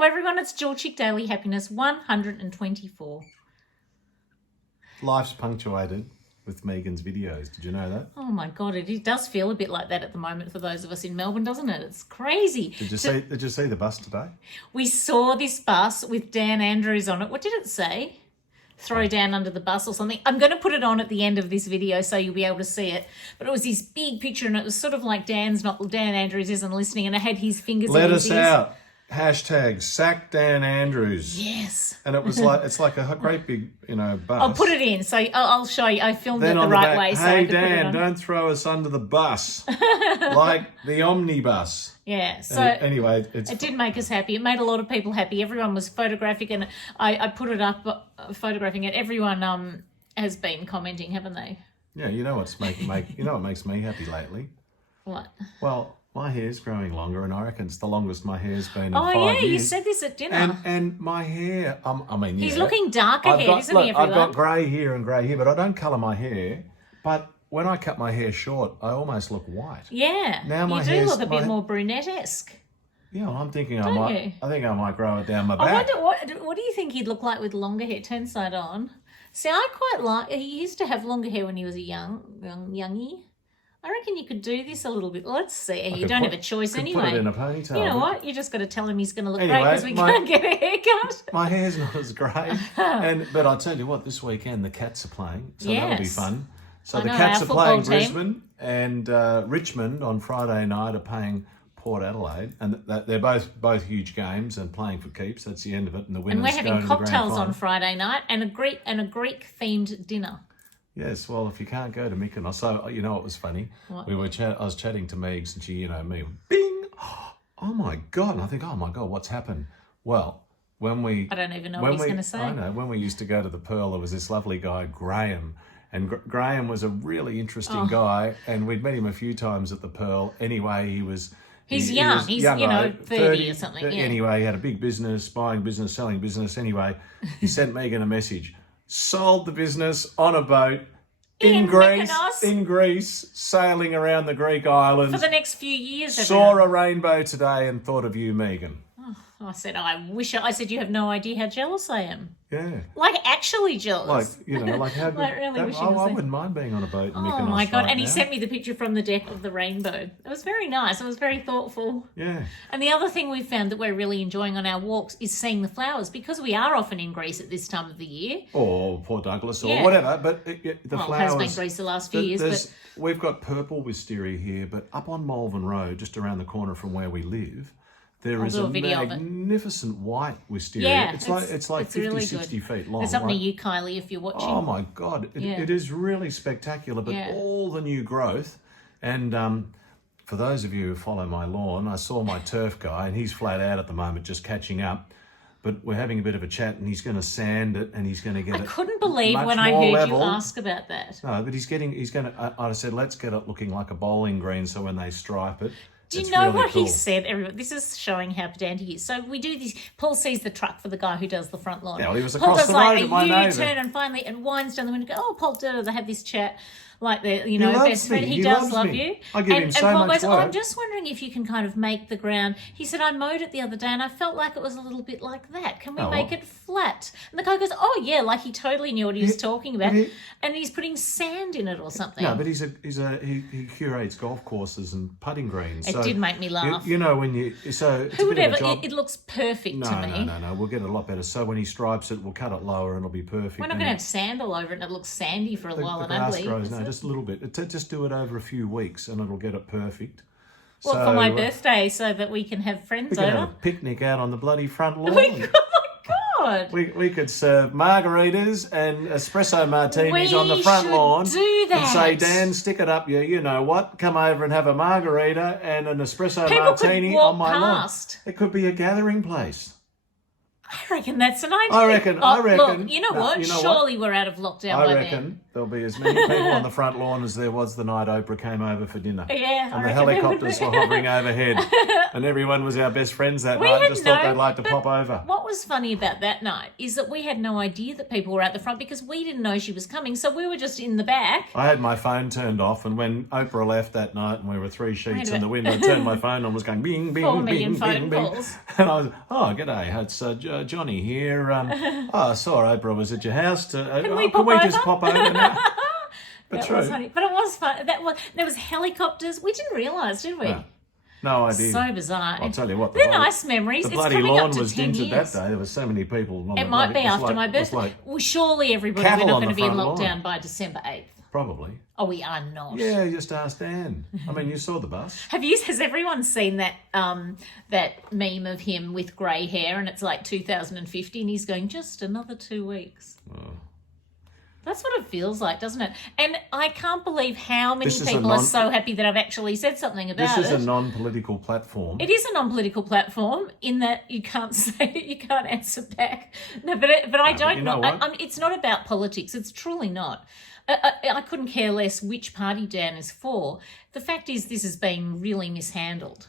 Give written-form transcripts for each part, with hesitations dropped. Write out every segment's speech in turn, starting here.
Hello everyone, it's Jewelchic Daily Happiness 124. Life's punctuated with Megan's videos. Did you know that? Oh my God, it does feel a bit like that at the moment for those of us in Melbourne, doesn't it? It's crazy. Did you see the bus today? We saw this bus with Dan Andrews on it. What did it say? Throw Dan under the bus or something. I'm going to put it on at the end of this video so you'll be able to see it. But it was this big picture and it was sort of like Dan Andrews isn't listening, and it had his fingers Let in us his ears. out. Hashtag sack Dan Andrews. Yes. And it was like, it's like a great big, bus. I'll put it in. So I'll show you. I filmed Then it the on right back, way. So I hey could put it Dan, on. don't throw us under the bus. Like the omnibus. Yeah. So anyway, it did make us happy. It made a lot of people happy. Everyone was photographing, and I put it up, photographing it. Everyone has been commenting, haven't they? Yeah, you know what makes me happy lately? What? Well, my hair's growing longer, and I reckon it's the longest my hair's been in 5 yeah, years. you said this at dinner. And my hair, He's looking darker hair, isn't he, everyone? I've got grey here and grey hair, but I don't colour my hair. But when I cut my hair short, I almost look white. Yeah, Now my you do hair's- look a bit more brunette-esque. Yeah, well, I'm thinking Don't I think I might grow it down my I back. wonder, what do you think he'd look like with longer hair? Turn side on. See, I quite like, he used to have longer hair when he was a youngie. I reckon you could do this a little bit. Let's see. You don't have a choice anyway. Put it in a ponytail. You know what? You just got to tell him he's going to look Anyway, great because we can't get a haircut. My hair's not as grey. But I tell you what, this weekend the Cats are playing, so that'll be Yes. fun. So I the know, Cats our are playing football team. Brisbane, and Richmond on Friday night are playing Port Adelaide, and they're both huge games and playing for keeps. That's the end of it, and the winners And we're go having to the grand cocktails final. on Friday night and a Greek themed dinner. Yes, well, if you can't go to Mykonos, so you know what was funny? What? I was chatting to Megs, and she, me, bing, oh my God, and I think, oh my God, what's happened? Well, I don't even know what he's going to say. I know, when we used to go to the Pearl, there was this lovely guy, Graham, and Graham was a really interesting guy, and we'd met him a few times at the Pearl. Anyway, He's young. He's, young, 30 or something. Yeah. Anyway, he had a big business, buying business, selling business. Anyway, he sent Megan a message. Sold the business on a boat in Mykonos. Greece, sailing around the Greek islands. For the next few years. Saw a rainbow today and thought of you, Megan. I said, I said, you have no idea how jealous I am. Yeah. Like, actually jealous. Like how good. Like, really wishing I to see. wouldn't mind being on a boat in Mykonos Oh my God. right And he now. sent me the picture from the deck of the rainbow. It was very nice. It was very thoughtful. Yeah. And the other thing we found that we're really enjoying on our walks is seeing the flowers, because we are often in Greece at this time of the year. Or Port Douglas or Yeah. whatever. But the Well, flowers. it has been Greece the last few years, but We've got purple wisteria here, but up on Malvern Road, just around the corner from where we live, there is do a a video of it. magnificent white wisteria. yeah, it's like 50, really 60 good. feet long. There's something right? to you, Kylie, if you're watching. Oh my God, it is really spectacular, but Yeah. all the new growth. And for those of you who follow my lawn, I saw my turf guy, and he's flat out at the moment, just catching up. But we're having a bit of a chat, and he's going to sand it, and he's going to get I it. couldn't believe much when I more heard level. you ask about that. No, but he's going to, I said, let's get it looking like a bowling green, so when they stripe it, Do you it's know really what cool. he said? Everyone, this is showing how pedantic he is. So we do this. Paul sees the truck for the guy who does the front lawn. Yeah, well, he was Paul across does the like road a at my neighbour. U-turn and finally and winds down the window. Go, oh, Paul, they have this chat like the loves best friend. me. He He does loves love me. you. I give him and so Paul much goes, oh, I'm work. just wondering if you can kind of make the ground. He said, I mowed it the other day and I felt like it was a little bit like that. Can we Oh, make well. it flat? And the guy goes, oh yeah, like he totally knew what he was talking about. he- And he's putting sand in it or something. No, but he curates golf courses and putting greens. It did make me laugh. You know when you so it's Who a would bit of ever? a job. It looks perfect to me. No. We'll get it a lot better. So when he stripes it, we'll cut it lower and it'll be perfect. We're not And going to have sand all over it and it looks sandy for a while the and grass ugly. grows. is No, it? just a little bit. Just do it over a few weeks and it'll get it perfect. Well, so, for my birthday, so that we can have we friends can have a over. picnic out on the bloody front lawn. Oh my God! We could serve margaritas and espresso martinis on the We front should lawn do and say, that. Dan, stick it up you know what? Come over and have a margarita and an espresso People martini could walk on my past. lawn. It could be a gathering place. I reckon that's an idea. I reckon. Look, you know No, what? you know what? Surely we're out of lockdown by I then. reckon there'll be as many people on the front lawn as there was the night Oprah came over for dinner. Yeah, And I the reckon there would helicopters be. were hovering overhead. And everyone was our best friends that We night and had just thought no- they'd like to but pop over. What was funny about that night is that we had no idea that people were out the front because we didn't know she was coming. So we were just in the back. I had my phone turned off, and when Oprah left that night and we were 3 sheets in the window, I turned my phone on and was going bing, bing, 4 bing, million bing, phone bing. calls. And I was, oh, g'day, it's Johnny here. I saw Oprah was at your house. Can we just pop over now? But That was funny. But it was fun. There was helicopters. We didn't realise, did we? No idea. So bizarre. I'll tell you what. They're nice memories. The It's bloody coming lawn up to was 10 dinted years. that day. There were so many people. It might be after my birthday. Like Well, surely everybody, we're cattle not on going to the be in front lockdown lawn. by December 8th. Probably. Oh, we are not. Yeah, just ask Dan. I mean, you saw the bus. Has everyone seen that that meme of him with grey hair and it's like 2050 and he's going, just another 2 weeks? Oh. That's what it feels like, doesn't it? And I can't believe how many This is a people are so happy that I've actually said something about it. This is a non-political platform. It is a non-political platform in that you can't say it, you can't answer back. No, but I don't. you know what? It's not about politics. It's truly not. I couldn't care less which party Dan is for. The fact is, this is being really mishandled.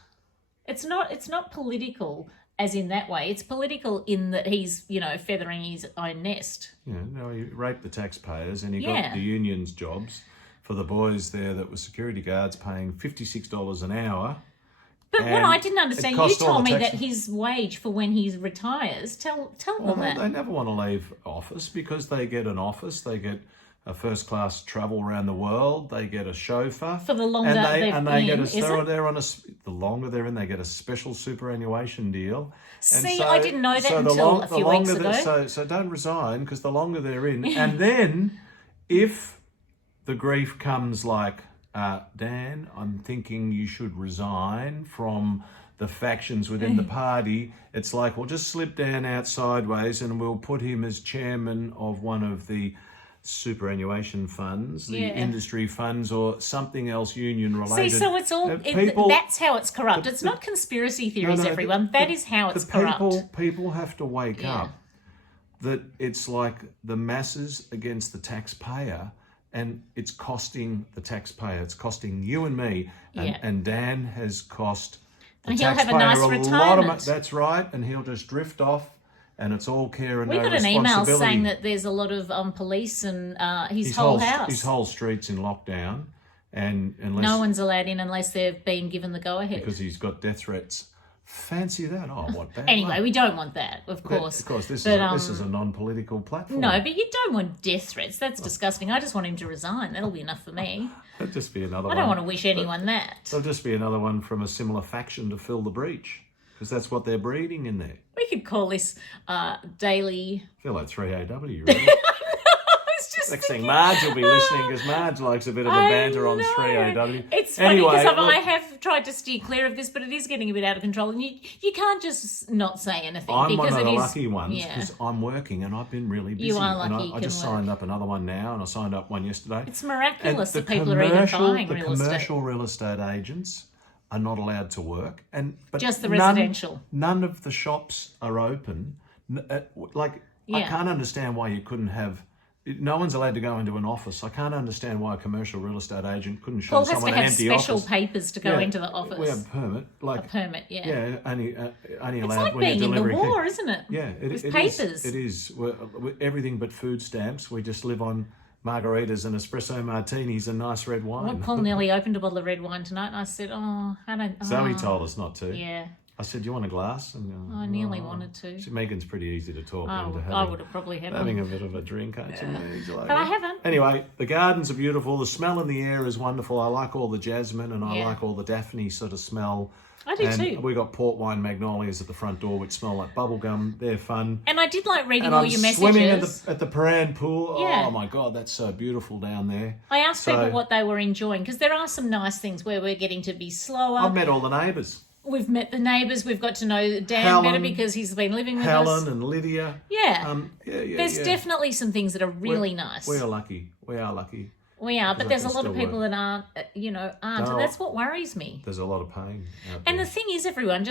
It's not political as in that way. It's political in that he's, feathering his own nest. Yeah, no, he raped the taxpayers and he Yeah. got the unions jobs for the boys there that were security guards paying $56 an hour. But what And I didn't it understand, you cost all told the me that tax- his wage for when he retires, tell Well, them that. they never want to leave office because they get an office, they get a first-class travel around the world, they get a chauffeur. For the longer and they, they've and they been, get is it? the longer they're in, they get a special superannuation deal. And See, I didn't know that until a few weeks ago. So don't resign because the longer they're in, and then if the grief comes like, Dan, I'm thinking you should resign from the factions within the party, it's like, well, just slip Dan out sideways and we'll put him as chairman of one of the superannuation funds, the industry funds, or something else union related. See, so it's all, that's how it's corrupt. It's not conspiracy theories, everyone. That is how it's corrupt. People have to wake up that it's like the masses against the taxpayer, and it's costing the taxpayer. It's costing you and me, and Dan has cost the And he'll have a taxpayer nice lot of retirement. That's right, and he'll just drift off, and it's all care and We no got an email responsibility. saying that there's a lot of police and his whole house. His whole street's in lockdown, and unless No one's allowed in unless they've been given the go-ahead. because he's got death threats. Fancy that? Oh, what bad Anyway, luck. we don't want that, of course. Of course, this But, is a non-political platform. No, but you don't want death threats. That's disgusting. I just want him to resign. That'll be enough for me. That'd just be another I one. don't want to wish anyone that. There'll just be another one from a similar faction to fill the breach, because that's what they're breeding in there. We could call this daily... I feel like 3AW, really. I was just Next thing, thinking- Marge will be listening, because Marge likes a bit of a banter on 3AW. It's funny because look, I have tried to steer clear of this, but it is getting a bit out of control, and you can't just not say anything. I'm because one of the it is, lucky ones yeah. because I'm working and I've been really busy. You are lucky And you I can just work. signed up another one now, and I signed up one yesterday. It's miraculous And that people are even buying the real estate. commercial real estate agents are not allowed to work, but Just the residential. None of the shops are open. I Yeah. can't understand why you couldn't have. No one's allowed to go into an office. I can't understand why a commercial real estate agent couldn't show Paul has someone to an have empty special office. papers to go Yeah, into the office. We have a permit, a permit, yeah. yeah, only It's allowed like when being you're in the delivering. war, isn't it? Yeah, With it papers. is. It is. We're everything but food stamps. We just live on margaritas and espresso martinis and nice red wine. Paul nearly opened a bottle of red wine tonight, and I said, "Oh, I don't." Zoe oh. told us not to. Yeah, I said, "Do you want a glass?" And I nearly wanted to. Megan's pretty easy to talk I into would having, have probably had having one. a bit of a drink, aren't you? But I haven't. Anyway, the gardens are beautiful. The smell in the air is wonderful. I like all the jasmine and I Yeah. like all the Daphne sort of smell. I do and too. We got port wine magnolias at the front door, which smell like bubblegum. They're fun. And I did like reading And all I'm your messages. swimming at the Paran pool. Yeah. Oh my God, that's so beautiful down there. I asked So- people what they were enjoying because there are some nice things where we're getting to be slower. I've met all the neighbours. We've met the neighbours. We've got to know Dan Helen, better because he's been living with Helen us. and Lydia. Yeah. Yeah. There's definitely some things that are really We're- nice. We are lucky. We are lucky. We are, but I there's a can lot of still people that aren't, aren't. No. And that's what worries me. There's a lot of pain out And there. the thing is, everyone,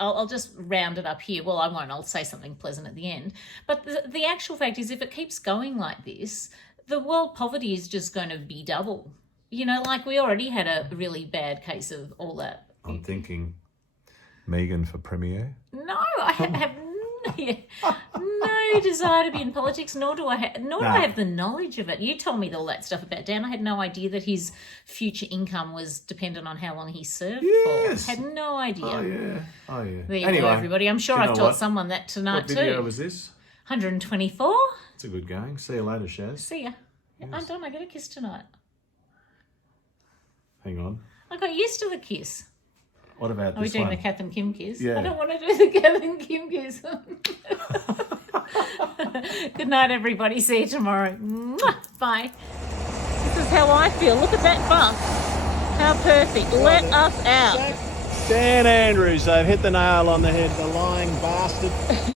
I'll just round it up here. Well, I won't. I'll say something pleasant at the end. But the actual fact is, if it keeps going like this, the world poverty is just going to be double. Like we already had a really bad case of all that. I'm thinking Megan for Premier. No, I have no desire to be in politics, nor do I have the knowledge of it. You told me all that stuff about Dan. I had no idea that his future income was dependent on how long he served Yes. for. Had no idea. Oh yeah. There you Anyway, go, everybody. I'm sure you I've know taught what? someone that tonight What video too. was this? 124. It's a good going. See you later, Shaz. See ya. I'm done. I get a kiss tonight. Hang on. I got used to the kiss. What about Are we this doing one? the Kath and Kim kiss? Yeah. I don't want to do the Kath and Kim kiss. Good night, everybody. See you tomorrow. Mwah. Bye. This is how I feel. Look at that bus. How perfect. Let us out. Dan Andrews, they've hit the nail on the head, the lying bastard.